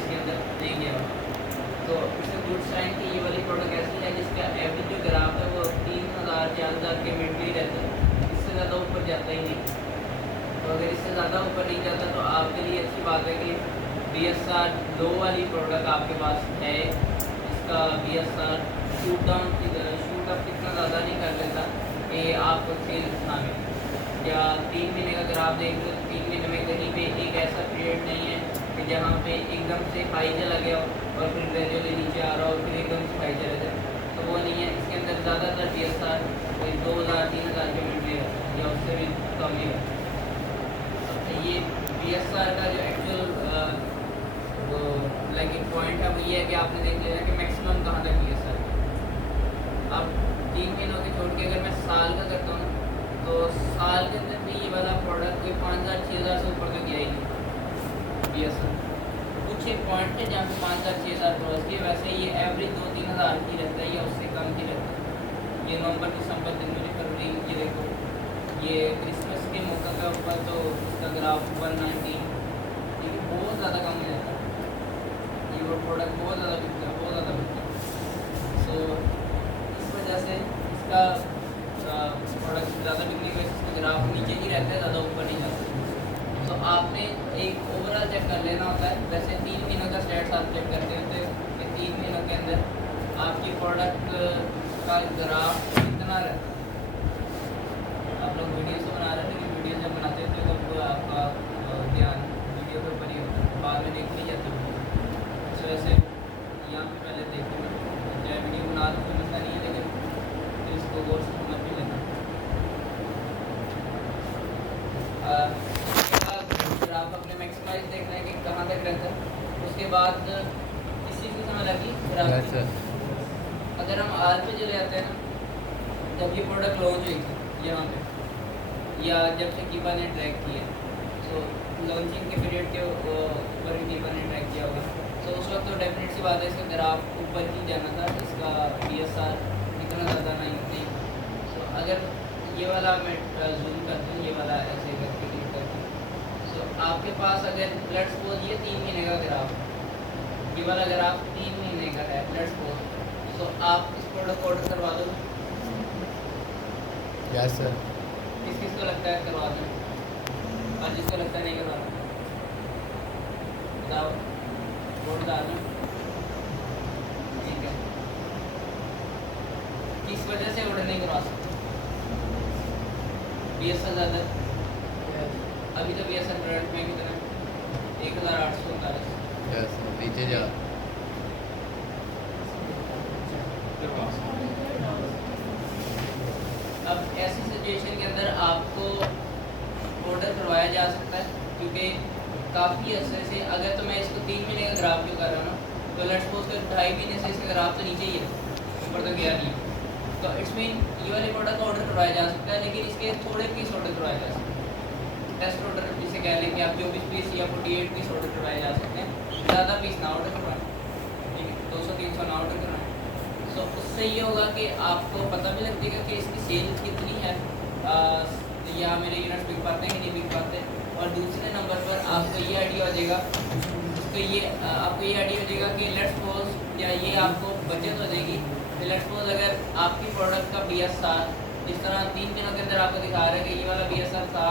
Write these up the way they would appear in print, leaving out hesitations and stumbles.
इसके अंदर नहीं गया हो। तो इट्स अ गुड साइन कि ये वाली प्रोडक्ट ऐसी है जिसका एवरेज जो ग्राफ है वो 3000 4000 के मिड ही रहता है, इससे ज़्यादा ऊपर जाता ही नहीं। तो अगर इससे ज़्यादा ऊपर नहीं जाता तो आपके लिए अच्छी बात है कि BSR लो वाली प्रोडक्ट आपके पास है। इसका BSR शूट अप इतना ज़्यादा नहीं कर लेता कि आपको सेल ना मिले। या 3 महीने का अगर आप देख रहे हो तो 3 महीने में कहीं पे एक ऐसा पीरियड नहीं है कि जहाँ पे एकदम से हाई चला गया हो और फिर ग्रेजुअली नीचे आ रहा हो और फिर एकदम से हाई चला जाए, तो वो नहीं है। इसके अंदर ज़्यादातर BSR कोई 2000-3000 के मिनट में या उससे भी कम ही है। ये BSR का जो एक्चुअल वो लाइक एक पॉइंट है वो ये है कि आपने देख लिया कि मैक्सिमम कहाँ तक BSR है। अब 3 महीनों के छोड़ के अगर मैं साल का करता हूँ तो साल के अंदर भी ये वाला प्रोडक्ट कोई 5000-6000 से ऊपर तो गया ही नहीं BSR। कुछ एक पॉइंट है जहाँ पे 5000-6000 क्रॉस किए, वैसे ये एवरेज 2-3 हज़ार की रहता है या उससे कम की रहता है। ये नवंबर दिसंबर जनवरी फरवरी ये देखो, ये क्रिसमस के मौका के ऊपर तो इसका ग्राफ 119, ये भी बहुत ज़्यादा कम हो जाता है। ये वो प्रोडक्ट बहुत ज़्यादा बिकता है, बहुत ज़्यादा बिकता है। सो इस वजह से इसका प्रोडक्ट ज़्यादा बिकने की वजह से इसका ग्राफ नीचे ही रहता है, ज़्यादा ऊपर नहीं जाता। तो आपने एक ओवरऑल चेक कर लेना होता है। वैसे 3 महीनों का स्टेट्स आप चेक करते होते हैं कि 3 महीनों के अंदर आपकी प्रोडक्ट का ग्राफ कितना रहता है। आप लोग वीडियो से बना रहे थे कि वीडियो जब बनाते थे तो आपका ध्यान वीडियो के ऊपर ही होता है, बाद में देख नहीं जाते वीडियो। इस वजह से यहाँ पे पहले देखूँगा, चाहे वीडियो बना रहा कोई मसला नहीं है, लेकिन फिर इसको गौर से समझ भी लेना। उसके बाद फिर आप अपने मैक्सिमाइज देखना है कि कहाँ तक रहता है। उसके बाद किस चीज़ की समझ लगी फिर आप अगर हम आज पे चले जाते हैं ना, जब ये प्रोडक्ट लॉन्च हुई थी यहाँ पे या जब से कीपा ने ट्रैक किया, सो लॉन्चिंग के पीरियड के ऊपर भी कीपा ने ट्रैक किया होगा। सो उस वक्त तो डेफिनेट सी बात है इसका ग्राफ ऊपर ही जाना था, इसका BSR इतना ज़्यादा नहीं। सो अगर ये वाला मैं जूम करता हूँ, ये वाला ऐसे करके क्लिक करता हूँ, सो आपके पास अगर लेट्स सपोज ये 3 महीने का ग्राफ, ये वाला ग्राफ 3 महीने का है लेट्स सपोज, तो आप इस प्रोडक्ट को ऑर्डर करवा दो। Yes sir. किस को लगता है करवा दें और जिसको लगता है नहीं करवाना बताओ, वोट डाल दूँ। ठीक है, किस वजह से ऑर्डर नहीं करवा सकते? BSR ज़्यादा अभी तो BSR करंट में कितना 1839। यस नीचे जा। अब ऐसी सिचुएशन के अंदर आपको ऑर्डर करवाया जा सकता है, क्योंकि काफ़ी अर्से से अगर तो मैं इसको 3 महीने का ग्राफ जो कर रहा हूँ ना, तो लेट्स सपोज कर 2.5 महीने से इसका ग्राफ तो नीचे ही है, ऊपर तो गया नहीं। तो इट्स मीन ये वाले प्रोडक्ट का ऑर्डर करवाया जा सकता है, लेकिन इसके थोड़े पीस ऑर्डर करवाए जा सकते हैं। टेस्ट ऑर्डर जिसे कह लें कि आप 24 पीस या 48 पीस ऑर्डर करवाए जा सकते हैं, ज़्यादा पीस ना ऑर्डर करवाएं, ठीक है, 200-300 ना ऑर्डर करवाएं। तो उससे ये होगा कि आपको पता भी लग जाएगा कि इसकी सेल्स कितनी है, या मेरे यूनिट्स बिक पाते हैं कि नहीं बिक पाते। और दूसरे नंबर पर आपको ये आइडिया हो जाएगा, तो ये आपको ये आइडिया हो जाएगा कि लेट्स सपोज, या ये आपको बचत हो जाएगी। लेट्स सपोज अगर आपकी प्रोडक्ट का BSR इस तरह 3 दिनों के अंदर आपको दिखा रहा है कि ये वाला BSR था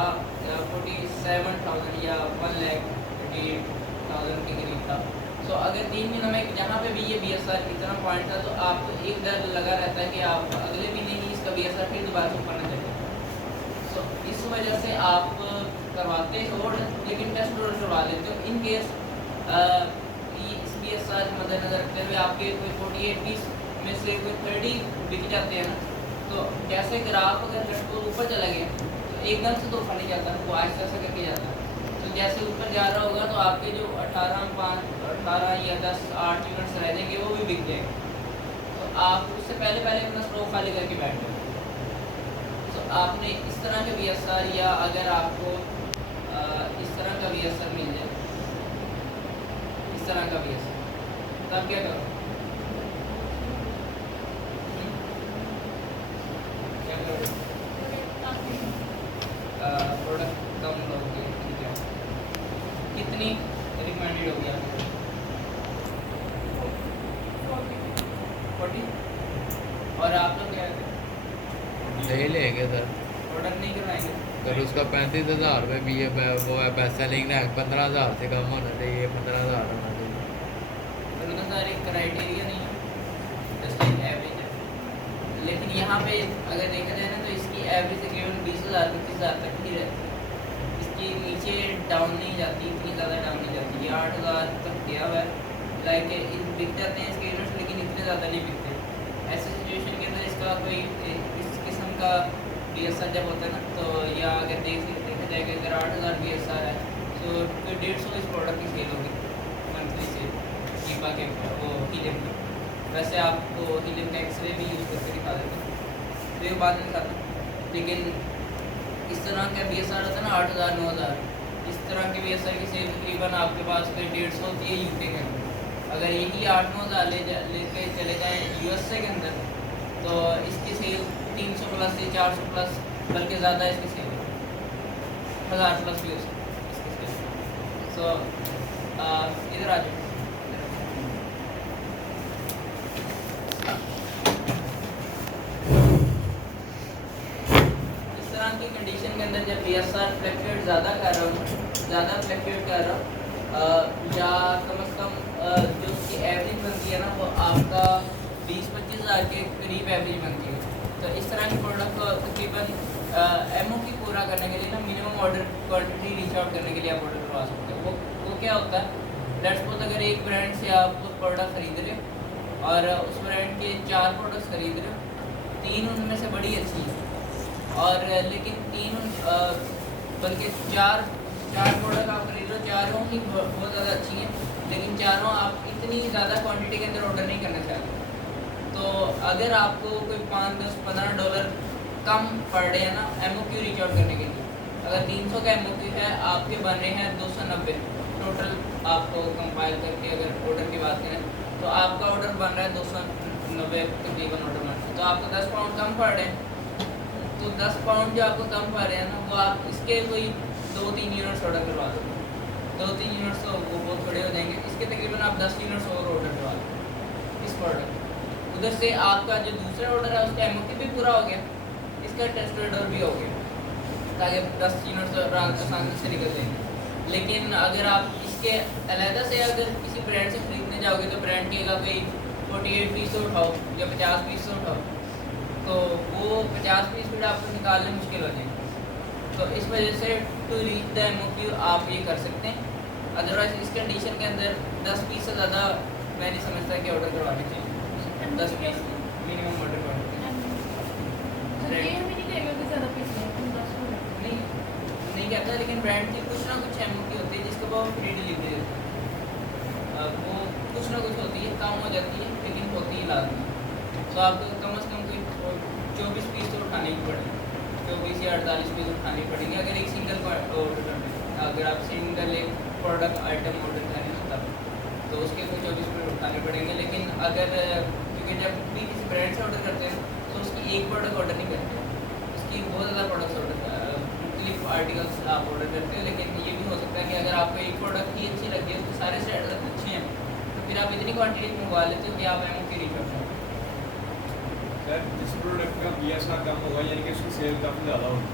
47,000 या 1,38,000 के करीब था। तो अगर 3 महीनों में जहाँ पे भी ये BSR इतना पॉइंट था, तो आपको एक डर लगा रहता है कि आप अगले महीने ही इसका BSR फिर दोबारा से ऊपर न जाए। तो इस वजह से आप करवाते हो ऑर्डर, लेकिन टेस्ट ऑर्डर करवा लेते हो इन केस इस BSR मद्देनजर रखते हुए आपके कोई 48 पीस में से कोई 30 बिक जाते हैं ना, तो कैसे ग्राफ अगर को ऊपर चला गया तो एकदम से तो ऊपर नहीं जाता, वो आहिस्ता आहिस्ता करके जाता है। तो जैसे ऊपर जा रहा होगा तो आपके जो 18 या 10-8 यूनिट्स रह जाएंगे वो भी बिक जाएंगे। तो आप उससे पहले अपना स्टॉक खाली करके बैठ जाओ। तो आपने इस तरह के BSR, या अगर आपको इस तरह का BSR मिल जाए, इस तरह का BSR, तब क्या करो? क्या करो? प्रोडक्ट कम लोगे, ठीक है, कितनी रिकमेंडेड होगी आपको? ले लेंगे सर। ऑर्डर नहीं करवाएंगे अगर उसका 35,000 रुपये भी है वो है बेस्ट सेलिंग रैंक 15,000 से कम होना चाहिए, 15,000 होना चाहिए। तो उनका सारे क्राइटेरिया नहीं है, जस्ट लाइक एवरेज है। लेकिन यहाँ पे अगर देखा जाए ना तो इसकी एवरेज तकरीबन 20,000 25,000 तक ही रहती है, इसकी नीचे डाउन नहीं जाती, इतनी ज़्यादा डाउन नहीं जाती। ये 8,000 तक गया हुआ है, लाइक बिक जाते हैं इसके यूनिट्स, लेकिन इतने ज़्यादा नहीं बिकते। ऐसे सिचुएशन के अंदर इसका कोई इस किस्म का BSR जब होता है ना, तो या अगर देखा जाए कि अगर 8,000 BSR है तो कोई 150 इस प्रोडक्ट की सेल होगी मंथली से कीपा के वो हीलियम की। वैसे आपको हीलियम का एक्सरे भी यूज़ करके दिखा देते हैं, तो ये बाद में दिखाता। लेकिन इस तरह का BSR होता है ना 8,000 9,000, इस तरह के BSR की सेल तकरीबन आपके पास कोई 150 होती है यूके के अंदर। अगर यही 8-9 हज़ार लेके चले जाएँ USA के अंदर, तो इसकी सेल 300 प्लस से 400 प्लस, बल्कि ज़्यादा इसकी सेल 1000 प्लस भी हो सकती है इसकी सेल। सो इधर आ जाओ। इस तरह की कंडीशन के अंदर जब BSR फ्लक्चुएट ज़्यादा कर रहा हूँ, ज़्यादा फ्लक्चुएट कर रहा हूँ, या कम से कम जो उसकी एवरेज बनती है ना वो आपका 20-25 हज़ार के करीब एवरेज बनती है। तो इस तरह की प्रोडक्ट को तकरीबन MOQ पूरा करने के लिए ना minimum order quantity reach out करने के लिए आप ऑर्डर करवा सकते हो। वो क्या होता है, लेट्स सपोज अगर एक ब्रांड से आप प्रोडक्ट खरीद रहे हो और उस ब्रांड के 4 प्रोडक्ट्स खरीद रहे हो, 3 उनमें से बड़ी अच्छी है और लेकिन 3 बल्कि 4 प्रोडक्ट आप खरीद रहे हो, चारों ही बहुत ज़्यादा अच्छी हैं, लेकिन चारों आप इतनी ज़्यादा क्वांटिटी के अंदर ऑर्डर नहीं करना चाहते। तो अगर आपको कोई $5-10-15 कम पड़ रहे हैं ना MOQ रीच आउट करने के लिए, अगर 300 का MOQ है, आपके बन रहे हैं 290 टोटल, आपको कंपाइल करके अगर ऑर्डर की बात करें तो आपका ऑर्डर बन रहा है 290 तकरीबन ऑर्डर बन रहा है, तो आपको 10 पाउंड कम पड़ रहे हैं। तो 10 पाउंड जो आपको कम पड़ रहे हैं ना, वो आप इसके कोई 2-3 यूनिट्स ऑर्डर करवा दो, 2-3 यूनिट्स तो वो बहुत थोड़े हो जाएंगे, इसके तकरीबन आप 10 यूनिट्स और ऑर्डर करवा दो इस प्रोडक्ट। उधर से आपका जो दूसरा ऑर्डर है उसका MOQ भी पूरा हो गया, इसका टेस्ट ऑर्डर भी हो गया, ताकि 10 यूनिट्स आसानी से निकल जाएंगे। लेकिन अगर आप इसके अलहदा से अगर किसी ब्रांड से खरीदने जाओगे तो ब्रांड के कोई 48 पीस उठाओ या 50 पीस उठाओ, तो वो 50 पीस भी आपको निकालने मुश्किल हो जाएंगे। तो इस वजह से टू रीच द MOQ आप ये कर सकते हैं, अदरवाइज इस कंडीशन के अंदर 10 पीस से ज़्यादा मैं नहीं समझता कि ऑर्डर करवाने चाहिए। 10 पीस मिनिमम ऑर्डर करवाने नहीं कहता, लेकिन ब्रांड की कुछ ना कुछ MOQ होती है जिसको वो फ्री डिलीवरी देते हैं, वो कुछ ना कुछ होती है, कम हो जाती है लेकिन होती ही लाजमी। तो आपको कम से कम कोई 24 पीस तो उठाने ही पड़ेंगे, 24 या 48 पीस उठाने पड़ेंगे अगर एक सिंगल ऑर्डर करना है। अगर आप सिंगल एक प्रोडक्ट आइटम ऑर्डर करें ना तब तो उसके कुछ 24 पीस उठाने पड़ेंगे। लेकिन अगर क्योंकि जब भी किसी ब्रांड से ऑर्डर करते हैं तो उसकी एक प्रोडक्ट ऑर्डर नहीं करते, उसकी बहुत ज़्यादा प्रोडक्ट्स ऑर्डर मुख्तलिफ आर्टिकल्स आप ऑर्डर करते हैं। लेकिन ये भी हो सकता है कि अगर आपको एक प्रोडक्ट ही अच्छी लगी है, उसके सारे से अच्छे हैं, तो फिर आप इतनी क्वान्टिटी मंगवा लेते हो कि आप MOQ रीच करते हैं। सर जिस प्रोडक्ट का BSR कम होगा यानी कि उसकी सेल काफ़ी ज़्यादा होगी,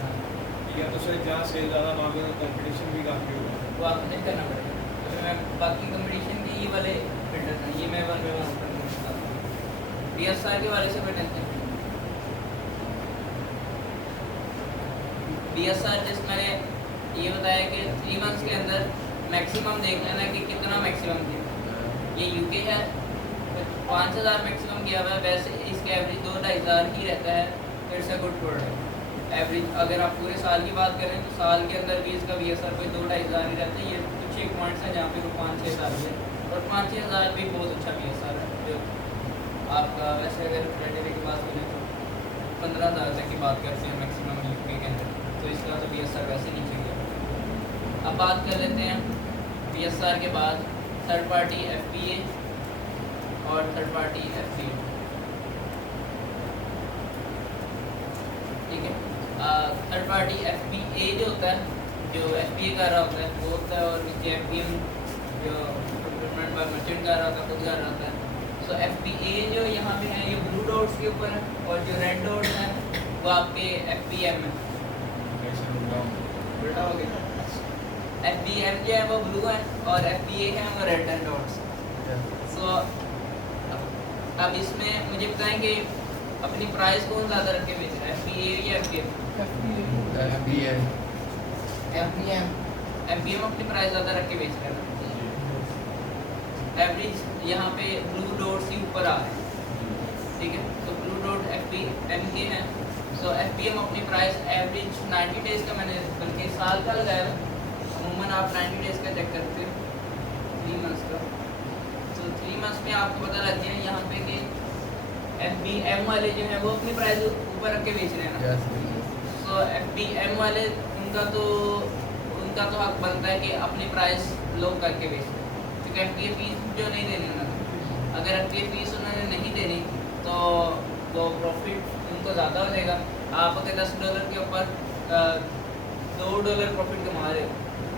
ठीक है, तो सर जहाँ सेल ज़्यादा ना हो तो कॉम्पिटिशन भी काफ़ी होगा, वो आपको चेक करना पड़ेगा। तो मैं बाकी कंपटीशन के ये वाले फिल्टर हैं, ये मैं वन बाय वन ओपन करना चाहता हूँ। BSR के वाले से कोई टेंशन नहीं। BSR जैसे मैंने ये बताया कि 3 मंथ्स के अंदर मैक्सिमम देख लेना कि कितना मैक्सिमम किया। ये UK है, 5,000 मैक्सिमम किया हुआ है, वैसे इसका एवरेज 2-2.5 हज़ार ही रहता है। It's a good product average. अगर आप पूरे साल की बात करें तो साल के अंदर भी इसका BSR कोई 2-2.5 हज़ार ही रहता है। ये कुछ एक पॉइंट्स हैं जहाँ पे वो 5-6 हज़ार है, और 5-6 हज़ार भी बहुत अच्छा BSR है। जो आपका वैसे अगर क्राइटेरिया की बात करें तो 15,000 तक की बात करते हैं मैक्सिमम UK के अंदर, तो इसका तो BSR वैसे नीचे गया। अब बात कर लेते हैं BSR के बाद थर्ड पार्टी FPA और थर्ड पार्टी FPA, ठीक है। थर्ड पार्टी FPA जो होता है, जो FPA कर रहा होता है वो होता है, और नीचे FPM जो प्रोक्योरमेंट बाय मर्चेंट कर रहा होता है खुद कर रहा होता है। सो FPA जो यहाँ पे है ये ब्लू डॉट्स के ऊपर है, और जो रेड डॉट्स हैं वो आपके FPM है। उल्टा हो गया। FPM जो है वो ब्लू है और FPA है वो रेड एंड डॉट्स। सो अब इसमें मुझे बताएं कि अपनी प्राइस कौन ज़्यादा रख के बेच रहा है, FPA या FPM? FPM अपनी प्राइस ज़्यादा रख के बेच रहा है। एवरेज यहाँ पे ब्लू डॉट्स ही ऊपर आ रहे हैं, ठीक है। तो ब्लू डॉट FPM के हैं। सो FPM अपनी प्राइस एवरेज 90 डेज़ का, मैंने बल्कि साल का लगाया है, अमूमन आप 90 डेज़ का चेक करते हो, 3 मंथ्स का। तो 3 मंथ्स में आपको पता लग गया यहाँ पे कि FPM वाले जो हैं वो अपनी प्राइस ऊपर रख के बेच रहे हैं ना। सो FPM वाले उनका तो हक बनता है कि अपनी प्राइस लो करके बेच रहे हैं, क्योंकि FPA फीस जो नहीं देनी उन्होंने, अगर FPA फीस उन्होंने नहीं देनी तो वो प्रॉफिट उनको ज़्यादा हो जाएगा। आप अगर $10 के ऊपर $2 प्रॉफिट कमा रहे हो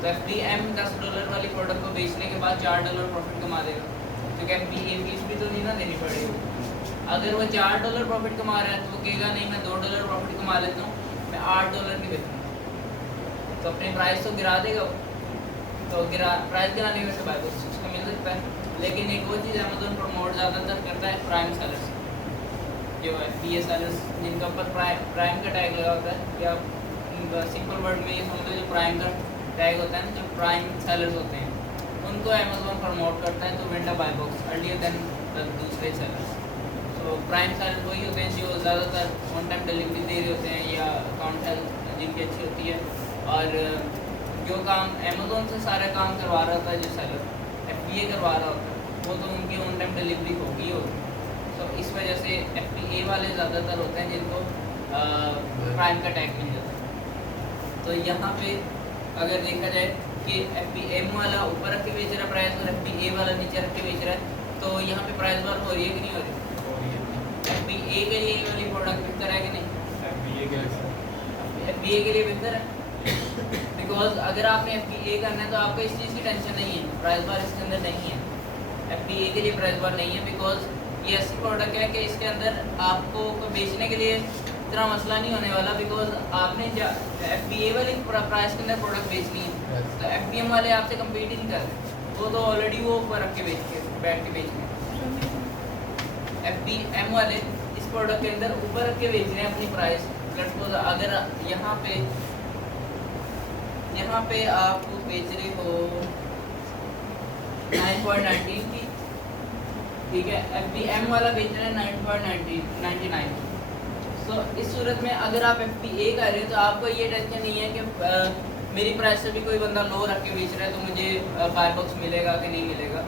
तो FPM $10 वाली प्रोडक्ट को बेचने के बाद $4 प्रॉफिट कमा देगा, क्योंकि FPA फीस भी तो नहीं ना देनी पड़ेगी। अगर वो $4 प्रॉफिट कमा रहा है तो वो कहेगा नहीं मैं $2 प्रॉफिट कमा लेता हूँ, मैं $8 की बेचूँगा, तो अपनी प्राइस तो गिरा देगा वो। तो प्राइस गिराने में से बाय बॉक्स उसको मिल सकता है। लेकिन एक वो चीज़ अमेज़न प्रमोट ज़्यादातर करता है प्राइम सेलर्स, जो FPA सेलर्स जिनके ऊपर प्राइम का टैग लगा होता है, या सिंपल वर्ड में ये समझ लो जो प्राइम का टैग होता है ना, जो प्राइम सेलर्स होते हैं उनको अमेज़न प्रमोट करता है तो window buy box earlier than दूसरे सेलर्स। तो प्राइम सेलर वही होते हैं जो ज़्यादातर ऑन टाइम डिलीवरी दे रहे होते हैं या अकाउंट हेल्थ जिनकी अच्छी होती है, और जो काम अमेज़न से सारा काम करवा रहा होता है जो सेलर FPA करवा रहा होता है वो तो उनकी ऑन टाइम डिलीवरी होगी। तो इस वजह से FPA वाले ज़्यादातर होते हैं जिनको प्राइम का टैग मिल जाता है। तो यहाँ पे अगर देखा जाए कि FPM वाला ऊपर रख के बेच रहा है प्राइस और FPA वाला नीचे रख के बेच रहा है, तो यहाँ पे प्राइस बार हो रही है कि नहीं हो रही? FPA के लिए ये वाली प्रोडक्ट बेहतर है कि नहीं? FPA के लिए बेहतर है, बिकॉज अगर आपने FPA करना है तो आपको इस चीज़ की टेंशन नहीं है, प्राइस बार इसके अंदर नहीं है। FPA के लिए प्राइस बार नहीं है बिकॉज ये ऐसी प्रोडक्ट है कि इसके अंदर आपको बेचने के लिए इतना मसला नहीं होने वाला, बिकॉज आपने FPA वाली प्राइस के अंदर प्रोडक्ट बेचनी है तो FPM वाले आपसे कम्पीट ही नहीं कर रहे, वो तो ऑलरेडी वो ऊपर रख के बैठ के बेच रहे हैं। FPM वाले इस प्रोडक्ट के अंदर ऊपर रख के बेच रहे हैं अपनी प्राइस। सपोज अगर यहाँ पे आप बेच रहे हो 9.19 की, ठीक है, FPM वाला बेच रहे हैं 9.99। तो इस सूरत में अगर आप FPA कर रहे हो तो आपको ये टेंशन नहीं है कि मेरी प्राइस से भी कोई बंदा लो रख के बेच रहा है तो मुझे बाय बॉक्स मिलेगा कि नहीं मिलेगा।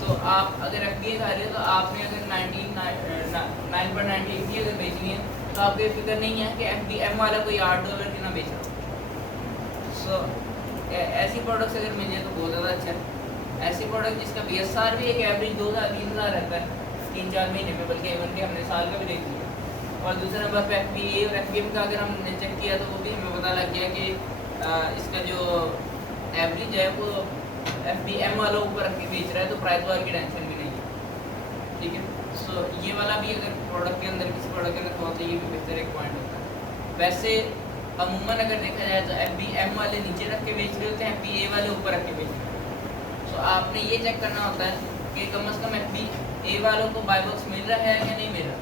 तो आप अगर FPA कर रहे हो तो आपने अगर 9.19 की अगर बेचनी है तो आपको ये फिक्र नहीं है कि FPM वाला कोई $8 की ना बेच रहा। सो ऐसी प्रोडक्ट्स अगर मिल जाए तो बहुत ज़्यादा अच्छा है। ऐसी प्रोडक्ट जिसका BSR भी एक एवरेज 2000-3000 रहता है 3-4 महीने में, बल्कि इवन के हमने साल का भी देख लिया। और दूसरे नंबर पर FPA और FPM का अगर हमने चेक किया तो वो भी हमें पता लग गया कि इसका जो एवरेज है वो FPM वाला ऊपर रख के बेच रहा है, तो प्राइस वार की टेंशन भी नहीं है, ठीक है। सो ये वाला भी अगर प्रोडक्ट के अंदर किसी प्रोडक्ट के अंदर तो ये भी बेहतर एक पॉइंट होता है। वैसे अमूमन अगर देखा जाए तो FPM वाले नीचे रख के बेच रहे होते हैं, FPA वाले ऊपर रख के बेच रहे हैं। सो आपने ये चेक करना होता है कि कम से कम FPA वालों को बाय बॉक्स मिल रहा है या नहीं मिल रहा।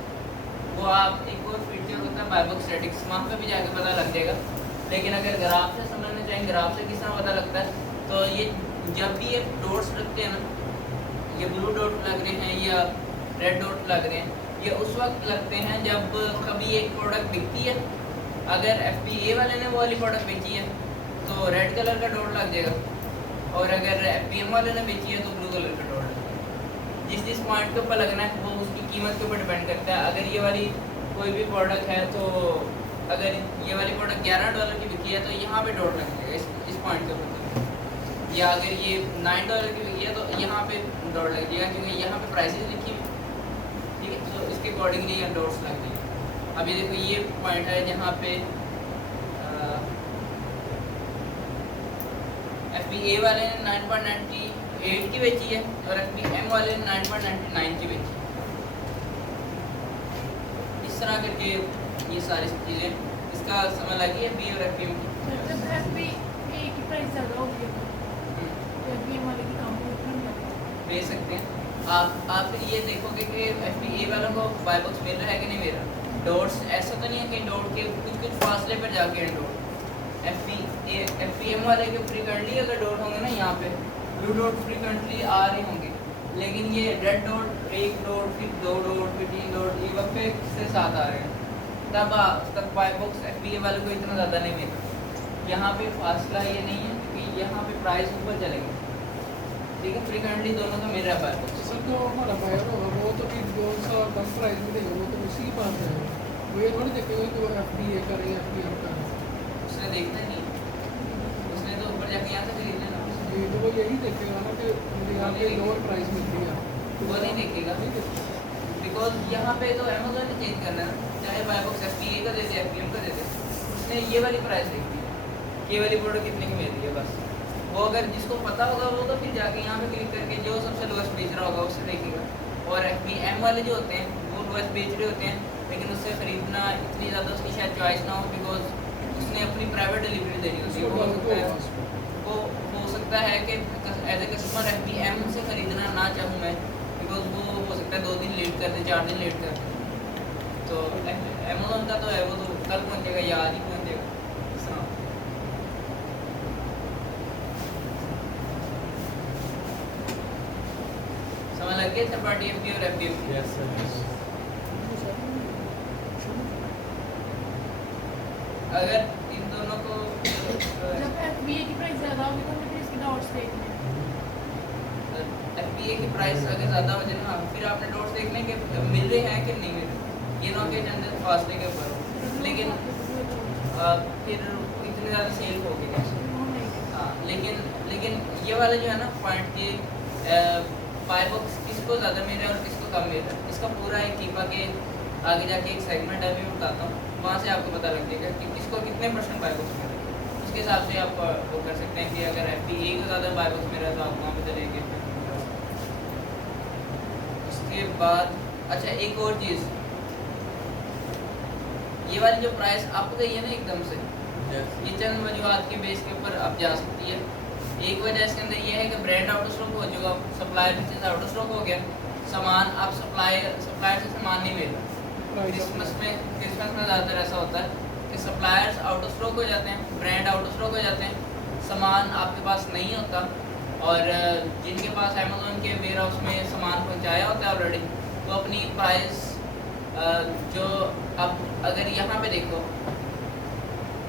वो आप एक और फीचर होता है बाय बॉक्स स्टैटिक्स, वहाँ पे भी जाके पता लग जाएगा। लेकिन अगर ग्राफ से समझना चाहें ग्राफ से किस तरह पता लगता है, तो ये जब भी ये डॉट्स लगते हैं ना, ये ब्लू डॉट लग रहे हैं या रेड डॉट लग रहे हैं, ये उस वक्त लगते हैं जब कभी एक प्रोडक्ट बिकती है। अगर FPA वाले ने वो वाली प्रोडक्ट बेची है तो रेड कलर का डॉट लग जाएगा, और अगर FPM वाले ने बेची है तो ब्लू कलर का डॉट लगेगा। जिस पॉइंट के ऊपर लगना है वो उसकी कीमत के ऊपर डिपेंड करता है। अगर ये वाली कोई भी प्रोडक्ट है तो अगर ये वाली प्रोडक्ट $11 की बिकी है तो यहाँ पे डॉट लग जाएगा इस पॉइंट के ऊपर, या अगर ये $9 की बिकी है तो यहाँ पे डॉट लग जाएगा, क्योंकि यहाँ पे प्राइसेस लिखी हुई, ठीक है। तो इसके अकॉर्डिंगली यहाँ डॉट्स लग जाएंगे। अभी देखो ये पॉइंट है जहाँ पे FPA वाले ने 9.98 की बेची है और FPM वाले ने 9.99 की बेची है। इस तरह करके ये सारी चीज़ें इसका समझ लगी है FBA और FBM की। जब FBA की प्राइस ज़्यादा होगी तो FBM वाले की कम होगी। भेज सकते हैं आप फिर ये देखोगे कि FBA वालों को बाय बॉक्स मिल रहा है कि नहीं मिल रहा। डॉट्स ऐसा तो नहीं है कि डॉट के कुछ फासले पर जाके हैं डॉट। FBM वाले के फ्रीक्वेंटली अगर डॉट होंगे ना यहाँ पे ब्लू डॉट फ्रीक्वेंटली आ रहे होंगे, लेकिन ये रेड डॉट एक डॉट फिर 2 डॉट फिर 3 डॉट ये वक्त पे से साथ आ रहे हैं, तब बाय बॉक्स FBA वाले को इतना ज़्यादा नहीं मिला। यहाँ पे फासला ये नहीं है क्योंकि यहाँ पे प्राइस ऊपर चलेंगे, ठीक है। फ्रीक्वेंटली दोनों का मिल रहा है बाय बॉक्स। सर जो हमारा बायर होगा वो तो फिर जो सा कम प्राइस में देगा वो तो उसी के पास है, वो ये थोड़ी देखेगा कि वो FBA का है या FBM का है। उसने देखना नहीं, उसने तो ऊपर जाके यहाँ से खरीद लेना। जी तो वो यही देखेगा ना कि मुझे यहाँ पे लोअर प्राइस मिल रही है, वो नहीं देखेगा नहीं देखेगा। बिकॉज यहाँ पे तो अमेजोन ने चेंज करना है ना, चाहे बाय बॉक्स FBA का दे दे FBM का दे दे, उसने ये वाली प्राइस देखी है, ये वाली प्रोडक्ट कितने की मिल रही है बस। वो अगर जिसको पता होगा वो तो फिर जाके यहाँ पे क्लिक करके जो सबसे लोएस्ट बेच रहा होगा उससे देखेगा। और FBM वाले जो होते हैं वो लोएस्ट बेच रहे होते हैं, लेकिन उससे खरीदना इतनी ज़्यादा उसकी शायद चॉइस ना हो, बिकॉज उसने अपनी प्राइवेट डिलीवरी देनी होती है। वो हो सकता है कि एज ए कस्टमर FBM से खरीदना ना चाहूँ मैं, बिकॉज वो हो सकता है 2 दिन लेट कर दे, 4 दिन लेट कर दे। तो अमेजोन का तो है वो तो कल पहुँचेगा या आज ही पहुँचेगा। समझ लग गया थर्ड पार्टी FBA और FBM की? Yes sir. अगर इन दोनों को जब FBA की प्राइस ज़्यादा होगी तो मुझे इसके डॉट्स देखने हैं। FBA की प्राइस अगर ज़्यादा हो जाए ना, फिर आपने डॉट्स देखने के मिल रहे हैं कि नहीं मिल रहे, ये ना के चंद फासले के ऊपर हो, लेकिन फिर इतनी ज़्यादा सेल होगी कैसे। हाँ लेकिन ये वाला जो है ना पॉइंट कि बाय बॉक्स किसको ज़्यादा मिल रहा है और किसको कम मिल रहा है, इसका पूरा एक कीपा के आगे जाके एक सेगमेंट है, मैं बताता हूँ, वहाँ से आपको पता लग जाएगा कि किसको कितने % बाय बॉक्स मिल रहा है। उसके हिसाब से आप वो कर सकते हैं कि अगर FBA को ज़्यादा बाय बॉक्स मिल रहा है तो आप वहाँ पे चलेंगे। उसके बाद अच्छा एक और चीज़, ये वाली जो प्राइस आपको गई है ना एकदम से, ये चंद वजूहत के बेस के ऊपर अब जा सकती है। एक वजह इसके अंदर ये है कि ब्रांड आउट ऑफ स्टॉक हो चुका, सप्लायर से आउट ऑफ स्टॉक हो गया, सामान अब सप्लायर से सामान नहीं मिल रहा। क्रिसमस में ज़्यादातर ऐसा होता है कि सप्लायर्स आउट ऑफ स्टॉक हो जाते हैं, ब्रांड आउट ऑफ स्टॉक हो जाते हैं, सामान आपके पास नहीं होता, और जिनके पास अमेजोन के वेयर हाउस में सामान पहुंचाया होता है ऑलरेडी, वो अपनी प्राइस जो अब अगर यहाँ पे देखो,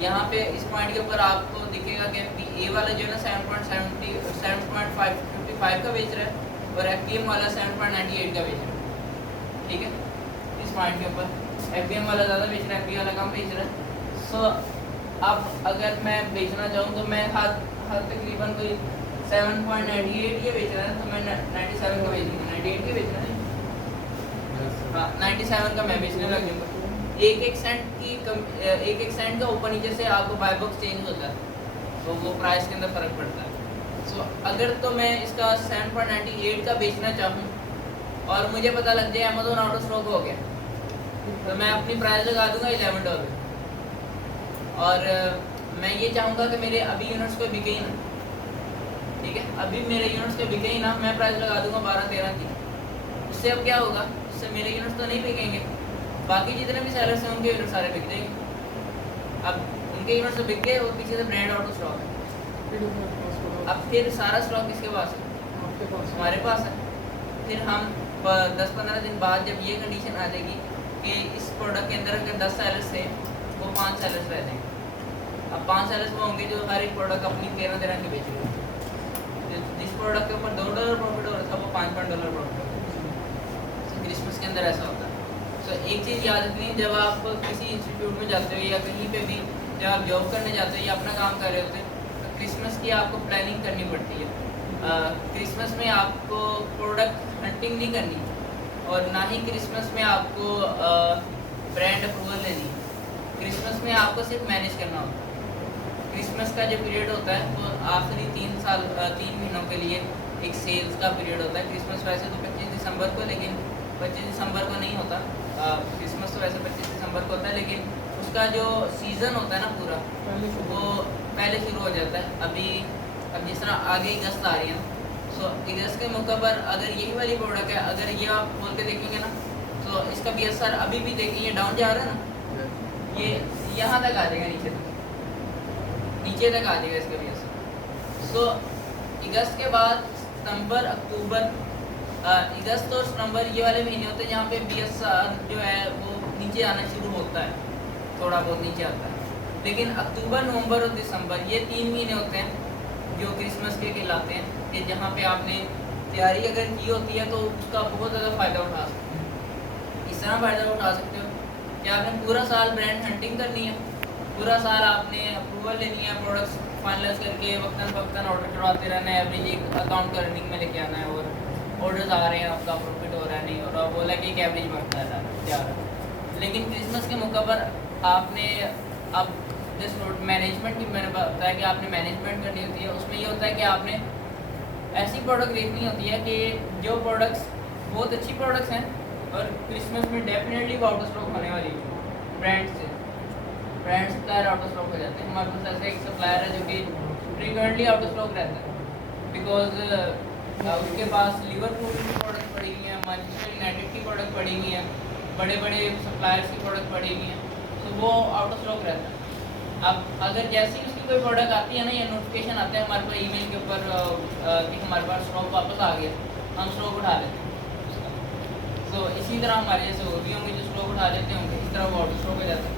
यहाँ पे इस पॉइंट के ऊपर आपको दिखेगा कि ए वाला जो है ना 7.55 का बेच रहा है और FBM वाला 7.98 का बेच रहा है, ठीक है। इस पॉइंट के ऊपर FBM वाला ज़्यादा बेच रहा है, FBA वाला कम बेच रहा है। सो अब अगर मैं बेचना चाहूँ तो मैं हर तकरीबन कोई 7.98 ये बेच रहा है, तो मैं 97 का बेच दूँगा, 98 के बेच रहा है, हाँ 97 का मैं बेचने लग जाऊँगा। एक सेंट का ऊपर नीचे से आपको बाय बॉक्स चेंज होता है, तो वो प्राइस के अंदर फ़र्क पड़ता है। सो अगर तो मैं इसका 7.98 का बेचना चाहूँ और मुझे पता लग जाए अमेजोन आउट ऑफ स्टॉक हो गया, तो मैं अपनी प्राइस लगा दूंगा $11, और मैं ये चाहूँगा कि मेरे अभी यूनिट्स को बिके ही ना, ठीक है, अभी मेरे यूनिट्स को बिके ही ना, मैं प्राइस लगा दूंगा 12-13 की। उससे अब क्या होगा, उससे मेरे यूनिट्स तो नहीं बिकेंगे, बाकी जितने भी सेलर्स हैं उनके यूनिट सारे बिक जाएंगे। अब उनके यूनिट से बिक गए और पीछे से ब्रांड आउट ऑफ स्टॉक है, अब फिर सारा स्टॉक किसके पास है, आपके पास हमारे पास है। फिर हम 10-15 दिन बाद जब ये कंडीशन आ जाएगी कि इस प्रोडक्ट के अंदर अगर 10 सेलर्स थे, वो 5 सेलर्स रह जाएंगे। अब 5 सेलर्स वो होंगे जो हर एक प्रोडक्ट अपनी 13 के बेच रहे हैं। जिस प्रोडक्ट के ऊपर $2 प्रॉफिट हो रहा था वो $5 प्रॉफिट हो रहा है। क्रिसमस के अंदर ऐसा होता है। तो एक चीज़ याद रखनी, जब आप किसी इंस्टीट्यूट में जाते हो या कहीं पे भी जब आप जॉब करने जाते हो या अपना काम कर रहे होते हैं, तो क्रिसमस की आपको प्लानिंग करनी पड़ती है। क्रिसमस में आपको प्रोडक्ट हंटिंग नहीं करनी, और ना ही क्रिसमस में आपको ब्रांड अप्रूवल लेनी। क्रिसमस में आपको सिर्फ मैनेज करना होता है। क्रिसमस का जो पीरियड होता है वो आखिरी 3 महीनों के लिए एक सेल्स का पीरियड होता है। क्रिसमस वैसे तो 25 दिसंबर को, लेकिन 25 दिसंबर को नहीं होता। क्रिसमस तो वैसे 25 दिसंबर को होता है, लेकिन उसका जो सीज़न होता है ना पूरा, पहले से वो पहले शुरू हो जाता है। अब जिस तरह आगे अगस्त आ रही है ना, सो अगस्त के मौके पर अगर यही वाली प्रोडक्ट है, अगर ये आप बोल के देखेंगे ना, तो इसका BSR अभी भी देखेंगे डाउन जा रहा है ना, ये यहाँ तक आ जाएगा, नीचे तक आ जाएगा इसका BSR। सो अगस्त के बाद सितंबर, अक्टूबर, अगस्त और सितंबर ये वाले महीने होते हैं जहाँ पे BSR जो है वो नीचे आना शुरू होता है, थोड़ा बहुत नीचे आता है। लेकिन अक्टूबर, नवंबर और दिसंबर ये 3 महीने होते हैं जो क्रिसमस के कहलाते हैं, कि जहाँ पे आपने तैयारी अगर की होती है तो उसका बहुत ज़्यादा फ़ायदा उठा सकते हो। इस तरह फ़ायदा उठा सकते हो कि आपने पूरा साल ब्रांड हंटिंग करनी है, पूरा साल आपने अप्रूवल लेनी है, प्रोडक्ट्स फाइनलाइज करके वक्तन फ़क्तन ऑर्डर करवाते रहना है, एवरेज एक अकाउंट का रनिंग में लेके आना है, और ऑर्डर्स आ रहे हैं, आपका प्रॉफिट हो रहा है नहीं, और आप बोला कि एक एवरेज बढ़ता है तैयार। लेकिन क्रिसमस के मौका पर आपने अब जस्ट मैनेजमेंट की मैंने बताया कि आपने मैनेजमेंट करनी होती है। उसमें ये होता है कि आपने ऐसी प्रोडक्ट देखनी होती है कि जो प्रोडक्ट्स बहुत अच्छी प्रोडक्ट्स हैं और क्रिसमस में डेफिनेटली वो आउट ऑफ स्टॉक होने वाली है। Brand supplier out of stock हो जाते हैं। हमारे पास ऐसे एक सप्लायर है जो कि फ्रीक्वेंटली आउट ऑफ स्टॉक रहता है, बिकॉज उसके पास लिवरपूल की प्रोडक्ट पड़ी हुई है, मैनचेस्टर यूनाइटेड की प्रोडक्ट पड़ी हुई है, बड़े बड़े सप्लायर्स की प्रोडक्ट पड़ी हुई है, तो वो आउट ऑफ स्टॉक रहता है। अब अगर जैसे ही उसकी कोई प्रोडक्ट आती है ना, या नोटिफिकेशन आता है हमारे पास ईमेल के ऊपर कि हमारे पास स्टॉक वापस आ गया, हम स्टॉक उठा लेते हैं उसका। तो इसी तरह हमारे जैसे और भी होंगे जो स्टॉक उठा लेते होंगे, इस तरह वो आउट ऑफ स्टॉक हो जाता है।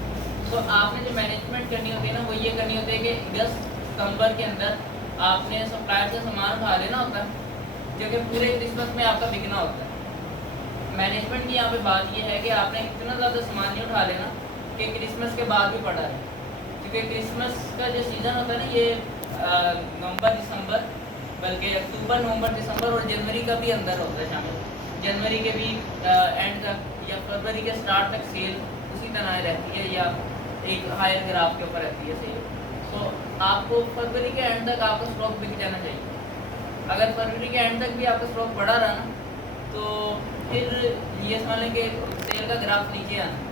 तो आपने जो मैनेजमेंट करनी होती है ना, वो ये करनी होती है कि अगस्त सितंबर के अंदर आपने सप्लायर से सामान उठा लेना होता है, जो कि पूरे क्रिसमस में आपका बिकना होता है। मैनेजमेंट की यहाँ पे बात ये है कि आपने इतना ज़्यादा सामान नहीं उठा लेना कि क्रिसमस के बाद भी पड़ा है, क्योंकि क्रिसमस का जो सीज़न होता है ना, ये नवंबर दिसंबर, बल्कि अक्टूबर, नवंबर, दिसंबर और जनवरी का भी अंदर होता है शामिल। जनवरी के भी एंड तक या फरवरी के स्टार्ट तक सेल उसी तरह रहती है, या एक हायर ग्राफ के ऊपर रहती है सेल। तो आपको फरवरी के एंड तक आपका स्टॉक बिक जाना चाहिए। अगर फरवरी के एंड तक भी आपका स्टॉक बढ़ा रहा ना, तो फिर ये समझ लें कि सेल का ग्राफ नीचे आना है।